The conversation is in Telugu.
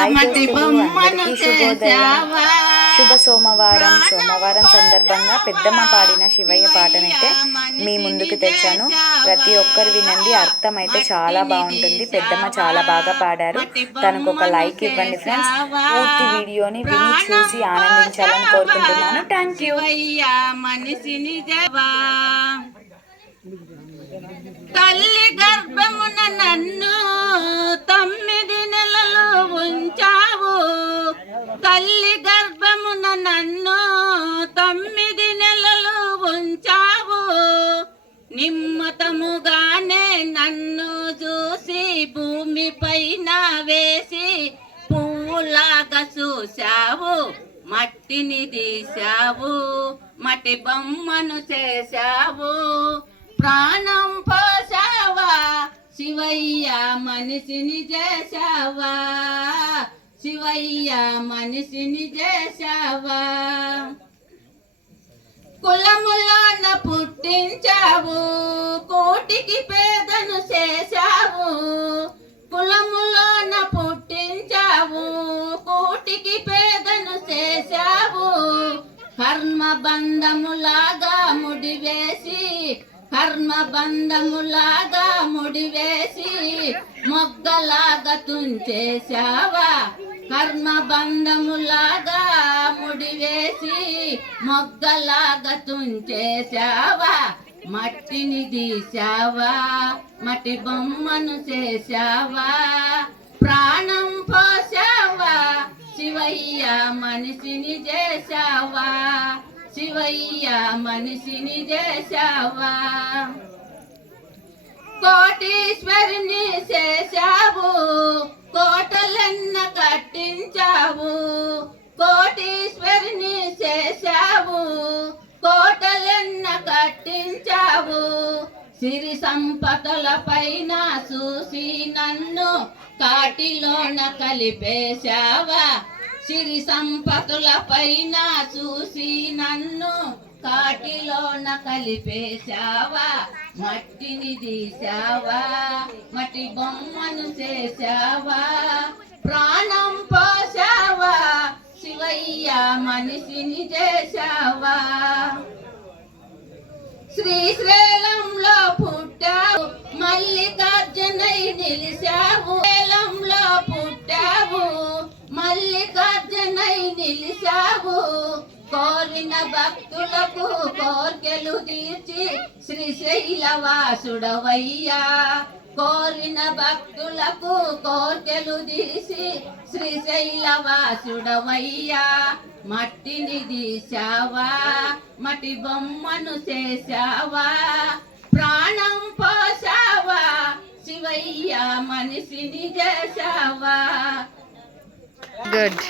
హాయ్ దోస్తులు, అందరికీ శుభోదయం. శుభ సోమవారం సందర్భంగా పెద్దమ్మ పాడిన శివయ్య పాటనైతే మీ ముందుకు తెచ్చాను. ప్రతి ఒక్కరు వినండి, అర్థమైతే చాలా బాగుంటుంది. పెద్దమ్మ చాలా బాగా పాడారు. తనకు ఒక లైక్ ఇవ్వండి ఫ్రెండ్స్. పూర్తి వీడియోని విని చూసి ఆనందించాలని కోరుకుంటున్నాను. Thank you. తల్లి గర్భమున నన్ను 9 నెలలు ఉంచావు. తల్లి గర్భమున నన్ను 9 నెలలు ఉంచావు. నిమ్మతముగానే నన్ను చూసి భూమి పైన వేసి పువ్వులాగా చూశావు. మట్టిని తీశావు, మట్టి బొమ్మను చేశావు. ప్రాణం పోసావా శివయ్య, మనిషిని చేశావా. శివయ్య, మనిషిని చేశావా. కులములోన పుట్టించావు, కోటికి పేదను చేశావు. కులములోన పుట్టించావు, కోటికి పేదను చేశావు. కర్మబంధములాగా ముడివేసి, కర్మబంధములాగా ముడివేసి మొగ్గలాగా తుంచేశావా. కర్మబంధములాగా ముడివేసి మొగ్గలాగా తుంచేశావా. మట్టిని తీశావా, మట్టి బొమ్మను చేశావా. ప్రాణం పోసావా శివయ్య, మనిషిని చేశావా. శివయ్య, మనిషిని చేశావా. కోటీశ్వరిని చేశావు, కోటలెన్న కట్టించావు. కోటీశ్వరిని చేశావు, కోటలెన్న కట్టించావు. సిరి సంపదల పైన చూసి నన్ను కాటిలోన కలిపేశావా. సిరి సంపదల పైన చూసి నన్ను కాటిలోన కలిపేశావా. మట్టిని తీశావా, మట్టి బొమ్మను చేశావా. ప్రాణం పోసావా శివయ్య, మనిషిని చేశావా. శ్రీశైలంలో పుట్టావు, మల్లికార్జునై నిలిచావు. శైలంలో పుట్టావు, మల్లికార్జునై నిలిచావు. కోరిన భక్తులకు కోర్కెలు తీర్చి శ్రీశైలవాసుడవయ్యా. కోరిన భక్తులకు కోర్కెలు తీసి శ్రీశైలవాసుడవయ్యా. మట్టిని తీశావా, మట్టి బొమ్మను చేశావా. ప్రాణం పోసావా శివయ్య, మనిషిని చేశావా. గుడ్.